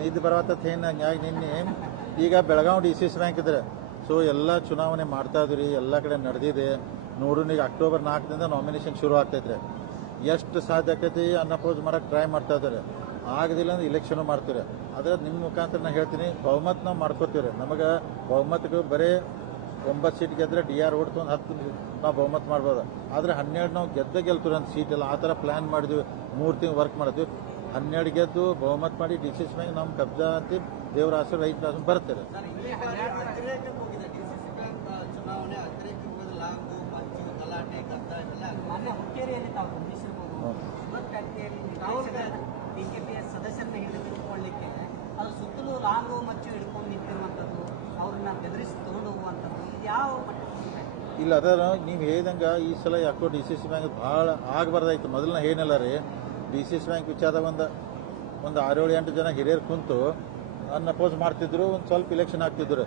ನಿದ್ದೆ ಬರವತ್ತ ಏನು ಹಂಗಾಗಿ ನಿನ್ನೆ ಈಗ Belagavi D C C bank ಇದ್ರೆ. ಸೊ ಎಲ್ಲ ಚುನಾವಣೆ ಮಾಡ್ತಾ ಇದ್ರಿ ಎಲ್ಲ ಕಡೆ ನಡೆದಿದೆ. ನೋಡೋಣ ಈಗ ಅಕ್ಟೋಬರ್ ನಾಲ್ಕದಿಂದ ನಾಮಿನೇಷನ್ ಶುರು ಆಗ್ತೈತ್ರಿ ಎಷ್ಟು ಸಾಧ್ಯ ಆಕೈತಿ ಅನ್ನಪೋಸ್ ಮಾಡಕ್ಕೆ ಟ್ರೈ ಮಾಡ್ತಾ ಇದ್ದಾರೆ. ಆಗದಿಲ್ಲ ಅಂದ್ರೆ ಇಲೆಕ್ಷನ್ ಮಾಡ್ತೀರಿ. ಅದ್ರ ನಿಮ್ಮ ಮುಖಾಂತರ ನಾನು ಹೇಳ್ತೀನಿ ಬಹುಮತ ನಾವು ಮಾಡ್ಕೋತೀವ್ರಿ ನಮಗೆ ಬಹುಮತಕ್ಕೆ ಬರೀ ಒಂಬತ್ತು ಸೀಟ್ ಗೆದ್ರೆ ಡಿ ಆರ್ ಒಂದು ಹತ್ತು ನಾವು ಬಹುಮತ ಮಾಡ್ಬೋದು. ಆದರೆ ಹನ್ನೆರಡು ನಾವು ಗೆದ್ದ ಗೆಲ್ತೀವಿ ಅಂತ ಸೀಟ್ ಎಲ್ಲ. ಆ ಥರ ಪ್ಲ್ಯಾನ್ ಮಾಡಿದ್ವಿ. ಮೂರು ತಿಂಗಳು ವರ್ಕ್ ಮಾಡಿದ್ವಿ. ಹನ್ನೆರಡು ಗೆದ್ದು ಬಹುಮತ ಮಾಡಿ ಡಿಸಿಸ್ ಮ್ಯಾಗ ಸಿ ನಮ್ಮ ಕಬ್ಜಾ ಅಂತ ದೇವರ ಆಸರು ಐದು ತಾಸು ಬರ್ತಾರೆ. ಡಿಸಿಸಿ ಸದಸ್ಯರನ್ನ ಅದು ಸುತ್ತಲೂ ಲಾಂಗು ಮಚ್ಚು ಹಿಡ್ಕೊಂಡು ನಿಂತಿರುವಂಥದ್ದು ಅವ್ರನ್ನ ಬೆದರಿಸಿ ತಗೊಂಡು ಹೋಗುವಂಥದ್ದು ಇದು ಯಾವ ಇಲ್ಲ ಅದ ನೀವು ಹೇಳಿದಂಗ ಈ ಸಲ ಯಾಕೋ ಡಿ ಸಿ ಸಿ ಬ್ಯಾಂಕ್ ಭಾಳ ಆಗಬಾರ್ದಾಯ್ತು. ಮೊದಲನ ಏನಿಲ್ಲ ರೀ. ಡಿ ಸಿ ಎಸ್ ಬ್ಯಾಂಕ್ ವಿಚಾರ ಒಂದು ಒಂದು ಆರೇಳು ಎಂಟು ಜನ ಹಿರಿಯರು ಕುಂತು ಅದನ್ನ ಅಪೋಸ್ ಮಾಡ್ತಿದ್ರು, ಒಂದು ಸ್ವಲ್ಪ ಇಲೆಕ್ಷನ್ ಆಗ್ತಿದ್ರು.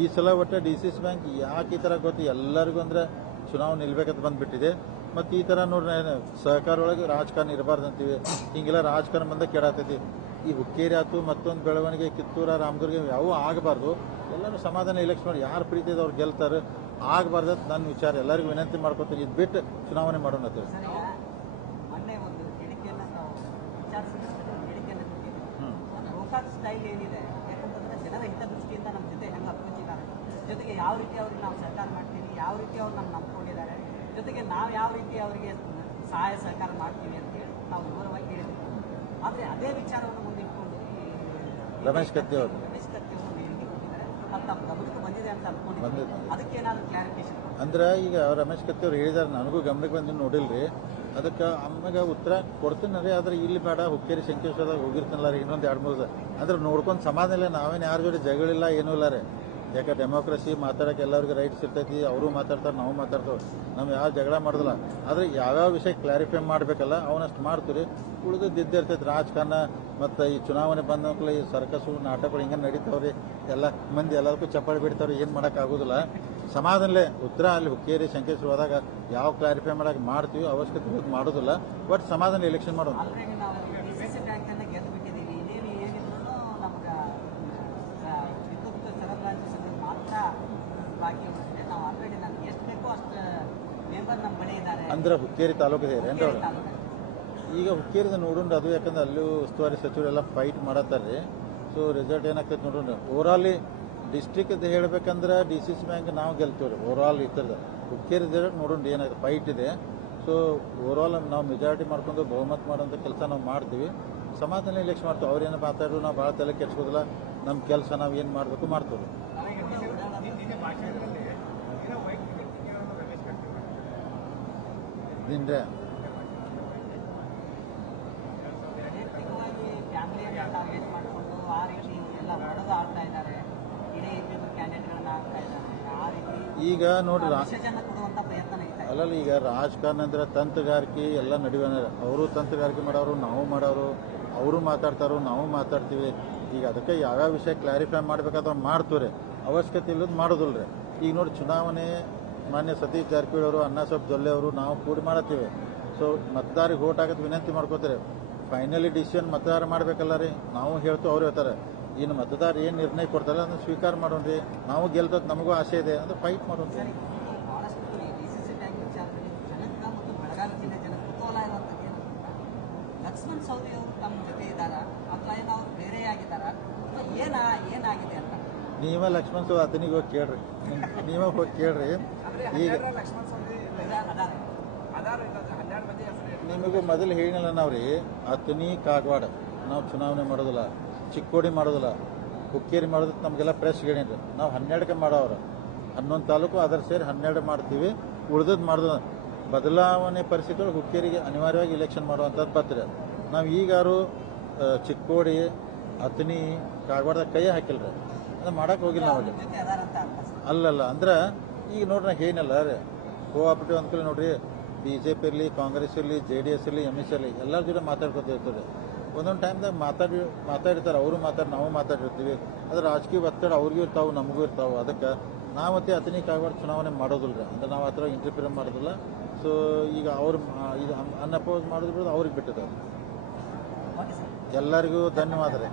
ಈ ಸಲ ಒಟ್ಟು ಡಿ ಸಿ ಸಿ ಬ್ಯಾಂಕ್ ಯಾಕೆ ಈ ಥರ ಗೊತ್ತು ಎಲ್ಲರಿಗೂ ಅಂದ್ರೆ ಚುನಾವಣೆ ನಿಲ್ಬೇಕಂತ ಬಂದ್ಬಿಟ್ಟಿದೆ. ಮತ್ತು ಈ ಥರ ನೋಡ್ರಿ ಸಹಕಾರ ಒಳಗೆ ರಾಜಕಾರಣ ಇರಬಾರ್ದು ಅಂತೀವಿ. ಹಿಂಗೆಲ್ಲ ರಾಜಕಾರಣ ಬಂದ ಕೆಡಾತೈತಿ ಈ ಹುಕ್ಕೇರಿ ಆಯ್ತು ಮತ್ತೊಂದು ಬೆಳವಣಿಗೆ ಕಿತ್ತೂರ, ರಾಮದುರ್ಗ ಯಾವೂ ಆಗಬಾರ್ದು. ಎಲ್ಲರೂ ಸಮಾಧಾನ ಇಲೆಕ್ಷನ್ ಮಾಡಿ ಯಾರು ಪ್ರೀತಿ ಅವ್ರು ಗೆಲ್ತಾರೆ, ಆಗಬಾರ್ದು ನನ್ನ ವಿಚಾರ. ಎಲ್ಲರಿಗೂ ವಿನಂತಿ ಮಾಡ್ಕೊತೀನಿ. ಇದು ಬಿಟ್ಟು ಚುನಾವಣೆ ಮಾಡೋಣ ಅಂತ ಸರ್ ಈಗ ಮೊನ್ನೆ ಒಂದು ಹೇಳಿಕೆಯನ್ನು ತಾವು ವಿಚಾರಿಸಿದ ಒಂದು ಹೇಳಿಕೆಯನ್ನು ಕೊಟ್ಟಿದ್ದೀವಿ ಹ್ಮ್. ಅದು ಗೋಕಾಕ್ ಸ್ಟೈಲ್ ಏನಿದೆ ಯಾಕಂತಂದ್ರೆ ಜನರ ಹಿತದೃಷ್ಟಿಯಿಂದ ನಮ್ಮ ಜೊತೆ ಹೆಂಗೆ ಅಪ್ರೋಚ್ ಇದ್ದಾರೆ ಜೊತೆಗೆ ಯಾವ ರೀತಿ ಅವ್ರಿಗೆ ನಾವು ಸಹಕಾರ ಮಾಡ್ತೀವಿ ಯಾವ ರೀತಿ ಅವ್ರು ನಮ್ಮ ನಂಬ್ಕೊಂಡಿದ್ದಾರೆ ಜೊತೆಗೆ ನಾವು ಯಾವ ರೀತಿ ಅವರಿಗೆ ಸಹಾಯ ಸಹಕಾರ ಮಾಡ್ತೀವಿ ಅಂತ ಹೇಳಿ ನಾವು ವಿವರವಾಗಿ ಹೇಳಿದ್ವಿ ಆದರೆ ಅದೇ ವಿಚಾರವನ್ನು ಮುಂದಿಟ್ಕೊಂಡು ಈ ರಮೇಶ್ ಕತ್ತಿ ಅವರು. ರಮೇಶ್ ಕತ್ತಿ ಅವರು ಹೇಳಿಕೆ ಕೊಟ್ಟಿದ್ದಾರೆ ಅದು ತಮ್ಮ ಗಮನಕ್ಕೆ ಬಂದಿದೆ ಅಂತ ಅನ್ಕೊಂಡಿದ್ದೀನಿ. ಅದಕ್ಕೆ ಏನಾದರೂ ಕ್ಲಾರಿಫಿಕೇಶನ್ ಅಂದ್ರೆ ಈಗ ರಮೇಶ್ ಕತ್ತಿ ಅವ್ರು ಹೇಳಿದಾರೆ ನನಗೂ ಗಮನಕ್ಕೆ ಬಂದು ನೋಡಿಲ್ರಿ. ಅದಕ್ಕೆ ಅಮ್ಮಗೆ ಉತ್ತರ ಕೊಡ್ತೀನಿ ರೀ, ಆದ್ರೆ ಇಲ್ಲಿ ಬೇಡ, ಹುಕ್ಕೇರಿ ಶಂಕೇಶ್ವರದಾಗ ಹೋಗಿರ್ತೀನಲ್ಲ ರೀ, ಇನ್ನೊಂದು ಎರಡು ಮೂರು ಅಂದ್ರೆ ನೋಡ್ಕೊಂಡು ಸಮಾಧಾನ ಇಲ್ಲ, ನಾವೇನು ಯಾರ ಜೋಡಿ ಜಗಳಿಲ್ಲ ಏನೂ ಇಲ್ಲ ರೀ. ಯಾಕೆ ಡೆಮೋಕ್ರಸಿ ಮಾತಾಡಕ್ಕೆ ಎಲ್ಲರಿಗೂ ರೈಟ್ಸ್ ಇರ್ತೈತಿ, ಅವರು ಮಾತಾಡ್ತಾರೆ, ನಾವು ಮಾತಾಡ್ತೇವೆ. ನಾವು ಯಾವ ಜಗಳ ಮಾಡೋದಿಲ್ಲ. ಆದ್ರೆ ಯಾವ್ಯಾವ ವಿಷಯ ಕ್ಲಾರಿಫೈ ಮಾಡಬೇಕಲ್ಲ, ಅವನಷ್ಟು ಮಾಡ್ತೀರಿ. ಉಳಿದು ಇದ್ದೇ ಇರ್ತೈತಿ. ರಾಜಕಾರಣ ಮತ್ತು ಈ ಚುನಾವಣೆ ಬಂದ ಈ ಸರ್ಕಸ್ಸು ನಾಟಕಗಳು ಹಿಂಗೆ ನಡೀತಾವ್ರಿ. ಎಲ್ಲ ಮಂದಿ ಎಲ್ಲದಕ್ಕೂ ಚಪ್ಪಾಳಿ ಬಿಡ್ತಾವ್ರಿ ಏನು ಮಾಡೋಕ್ಕಾಗೋದಿಲ್ಲ ಸಮಾಧಾನಲೇ ಉತ್ತರ ಅಲ್ಲಿ ಹುಕ್ಕೇರಿ, ಶಂಕೇಶ್ವರ ಹೋದಾಗ ಯಾವ ಕ್ಲಾರಿಫೈ ಮಾಡೋಕೆ ಮಾಡ್ತೀವಿ, ಅವಶ್ಯಕತೆ ಮಾಡೋದಿಲ್ಲ. ಬಟ್ ಸಮಾಧಾನ ಎಲೆಕ್ಷನ್ ಮಾಡೋದು ಆಲ್ರೆಡಿ ನಾವು ಡಿ ಸಿ ಸಿ ಬ್ಯಾಂಕನ್ನು ಗೆದ್ದು ಬಿಟ್ಟಿದ್ದೀವಿ ಇನ್ನೇನು ಏನಿದ್ರು ನಮ್ಗೆ ವಿದ್ಯುತ್ ಸರಬರಾಜು ಸಂಘ ಮಾತ್ರ ಬಾಕಿ ಉಳಿದಿದೆ ನಾವು ಆಲ್ರೆಡಿ ನಮ್ಗೆ ಎಷ್ಟು ಬೇಕೋ ಅಷ್ಟು ಮೆಂಬರ್ ನಮ್ಮ ಬಳಿ ಇದ್ದಾರೆ ಅಂದ್ರೆ ಹುಕ್ಕೇರಿ ತಾಲೂಕು ಇದೆ ಏನ್ರಿ ಈಗ ಹುಕ್ಕೇರಿದ ನೋಡೋಣ ಅದು, ಯಾಕಂದ್ರೆ ಅಲ್ಲಿ ಉಸ್ತುವಾರಿ ಸಚಿವರೆಲ್ಲ ಫೈಟ್ ಮಾಡತ್ತಾರ್ರಿ. ಸೊ ರಿಸಲ್ಟ್ ಏನಾಗ್ತೈತೆ ನೋಡೋಣ ಓವರಾಲಿ ಡಿಸ್ಟ್ರಿಕ್ಟ್ ಹೇಳ್ಬೇಕಂದ್ರೆ ಡಿ ಸಿ ಸಿ ಬ್ಯಾಂಕ್ ನಾವು ಗೆಲ್ತೀವಿ ರೀ ಈ ಥರದ. ಹುಕ್ಕೇರಿ ರಿಸಲ್ಟ್ ನೋಡೋಣ ಏನಾಗುತ್ತೆ ಫೈಟ್ ಇದೆ. ಸೊ ಓವರಾಲ್ ನಾವು ಮೆಜಾರಿಟಿ ಮಾಡ್ಕೊಂಡು ಬಹುಮತ ಮಾಡೋಂಥ ಕೆಲಸ ನಾವು ಮಾಡ್ತೀವಿ. ಸಮಾಧಾನ ಎಲೆಕ್ಷನ್ ಮಾಡ್ತೀವಿ. ಅವ್ರೇನು ಮಾತಾಡೋದು ನಾವು ಭಾಳ ತಲೆ ಕೆಡ್ಸೋದಿಲ್ಲ ನಮ್ಮ ಕೆಲಸ ನಾವು ಏನು ಮಾಡಬೇಕು ಮಾಡ್ತೀವಿ ದಿನರೇ ವೈಯಕ್ತಿಕವಾಗಿ ಫ್ಯಾಮಿಲಿಯನ್ನು ಟಾರ್ಗೆಟ್ ಮಾಡಿಕೊಂಡು ಆ ರೀತಿ ಎಲ್ಲ ಹೊಡೆದು ಆಡ್ತಾ ಇದ್ದಾರೆ ಇಡೀ ಇಬ್ಬರು ಕ್ಯಾಂಡಿಡೇಟ್ಗಳನ್ನ ಹಾಕ್ತಾ ಇದ್ದಾರೆ ಆ ರೀತಿ ಈಗ ನೋಡ್ರಿ, ಅಲ್ಲಲ್ಲ ಈಗ ರಾಜಕಾರಣ ಅಂದ್ರೆ ತಂತ್ರಗಾರಿಕೆ ಎಲ್ಲ ನಡೆಯುವ ಅವರು ತಂತ್ರಗಾರಿಕೆ ಮಾಡೋರು, ನಾವು ಮಾಡೋರು, ಅವರು ಮಾತಾಡ್ತಾರೋ, ನಾವು ಮಾತಾಡ್ತೀವಿ. ಈಗ ಅದಕ್ಕೆ ಯಾವ್ಯಾವ ವಿಷಯ ಕ್ಲಾರಿಫೈ ಮಾಡ್ಬೇಕಾದ್ರೆ ಮಾಡ್ತೀವ್ರಿ. ಅವಶ್ಯಕತೆ ಇಲ್ಲದ ಮಾಡೋದಿಲ್ಲ ರೀ ಈಗ ನೋಡಿ ಚುನಾವಣೆ ಮಾನ್ಯ ಸತೀಶ್ ಜಾರಕಿಹೊಳಿ ಅವರು ಅಣ್ಣಾಸಾಬ್ ಜೊಲ್ಲೆ ಅವರು, ನಾವು ಕೂಡಿ ಮಾಡತ್ತೀವಿ. ಸೊ ಮತದಾರಿಗೆ ಓಟ್ ಹಾಕೋದು ವಿನಂತಿ ಮಾಡ್ಕೋತಾರೆ. ಫೈನಲಿ ಡಿಸಿಷನ್ ಮತದಾರ ಮಾಡಬೇಕಲ್ಲ ರೀ. ನಾವು ಹೇಳ್ತು, ಅವ್ರು ಹೇಳ್ತಾರೆ. ಇನ್ನು ಮತದಾರ ಏನು ನಿರ್ಣಯ ಕೊಡ್ತಾರೆ ಅದನ್ನು ಸ್ವೀಕಾರ ಮಾಡೋಣ ರೀ. ನಾವು ಗೆಲ್ತದ್ದು ನಮಗೂ ಆಸೆ ಇದೆ ಅಂದ್ರೆ ಫೈಟ್ ಮಾಡೋಣ ಲಕ್ಷ್ಮಣ್ ಸೌದಿ ಅವರು ತಮ್ಮ ಜೊತೆ ಇದ್ದಾರಾ? ಅಥವಾ ಏನು ಅವ್ರು ಬೇರೆ ಆಗಿದ್ದಾರಾ ಅಥವಾ ಏನ, ಏನಾಗಿದೆ ಅಂತ? ನೀವ ಲಕ್ಷ್ಮಣ ಸ್ವಾಮಿ ಆತನಿಗೆ ಹೋಗಿ ಕೇಳ್ರಿ. ನೀವ ಹೋಗಿ ಕೇಳ್ರಿ. ಈಗ ನಿಮಗೂ ಮೊದಲು ಹೇಳಿನಲ್ಲ ನಾವ್ರಿ ಅತನಿ ಕಾಗವಾಡ. ನಾವು ಚುನಾವಣೆ ಮಾಡೋದಿಲ್ಲ ಚಿಕ್ಕೋಡಿ ಮಾಡೋದಿಲ್ಲ ಹುಕ್ಕೇರಿ ಮಾಡೋದ್ ನಮಗೆಲ್ಲ ಪ್ರೆಸ್ ಹೇಳಿನ್ರಿ ನಾವು ಹನ್ನೆರಡಕ್ಕೆ ಮಾಡೋರು ಹನ್ನೊಂದು ತಾಲೂಕು ಅದರ ಸೇರಿ ಹನ್ನೆರಡು ಮಾಡ್ತೀವಿ ಉಳ್ದದ್ದು ಮಾಡ್ದ ಬದಲಾವಣೆ ಪರಿಸ್ಥಿತಿಗಳು ಒಳಗೆ ಹುಕ್ಕೇರಿಗೆ ಅನಿವಾರ್ಯವಾಗಿ ಇಲೆಕ್ಷನ್ ಮಾಡುವಂಥದ್ದು ಪತ್ರ. ನಾವು ಈಗಾರು ಚಿಕ್ಕೋಡಿ ಅತನಿ ಕಾಗವಾಡದಾಗ ಕೈ ಹಾಕಿಲ್ರಿ. ಅದು ಮಾಡಕ್ಕೆ ಹೋಗಿಲ್ಲ ನಾವು ಅಲ್ಲಲ್ಲ ಅಂದ್ರೆ ಈಗ ನೋಡ್ರಿ ನಾ ಏನಲ್ಲ ರೀ. ಕೋಆಪರೇಟಿವ್ ಅಂದ್ಕೊಳ್ಳಿ ನೋಡ್ರಿ ಬಿ ಜೆ ಪಿ ಇರಲಿ ಕಾಂಗ್ರೆಸ್ ಇರಲಿ ಜೆ ಡಿ ಎಸ್ ಇರಲಿ ಎಂ ಎಸ್ ಇರಲಿ ಎಲ್ಲರ ಜೊತೆ ಮಾತಾಡ್ಕೊತ ಇರ್ತದೆ ಒಂದೊಂದು ಟೈಮ್ದಾಗ ಮಾತಾಡಿ ಮಾತಾಡಿರ್ತಾರೆ ಅವರು ಮಾತಾಡಿ ನಾವು ಮಾತಾಡಿರ್ತೀವಿ. ಅದ್ರ ರಾಜಕೀಯ ಒತ್ತಡ ಅವ್ರಿಗೂ ಇರ್ತಾವೆ ನಮಗೂ ಇರ್ತಾವೆ. ಅದಕ್ಕೆ ನಾವು ಮತ್ತೆ ಅತನಿ ಕಾಗವಾಡ ಚುನಾವಣೆ ಮಾಡೋದಿಲ್ಲ ರೀ. ಅಂದ್ರೆ ನಾವು ಆ ಥರ ಇಂಟರ್ಫಿಯರ್ ಮಾಡೋದಿಲ್ಲ. ಸೊ ಈಗ ಅವ್ರು ಇದು ಅನ್ಅಪೋಸ್ ಮಾಡೋದು ಬಿಡೋದು ಅವ್ರಿಗೆ ಬಿಟ್ಟಿದ್ದಾರೆ ಎಲ್ಲರಿಗೂ ಧನ್ಯವಾದ ರೀ.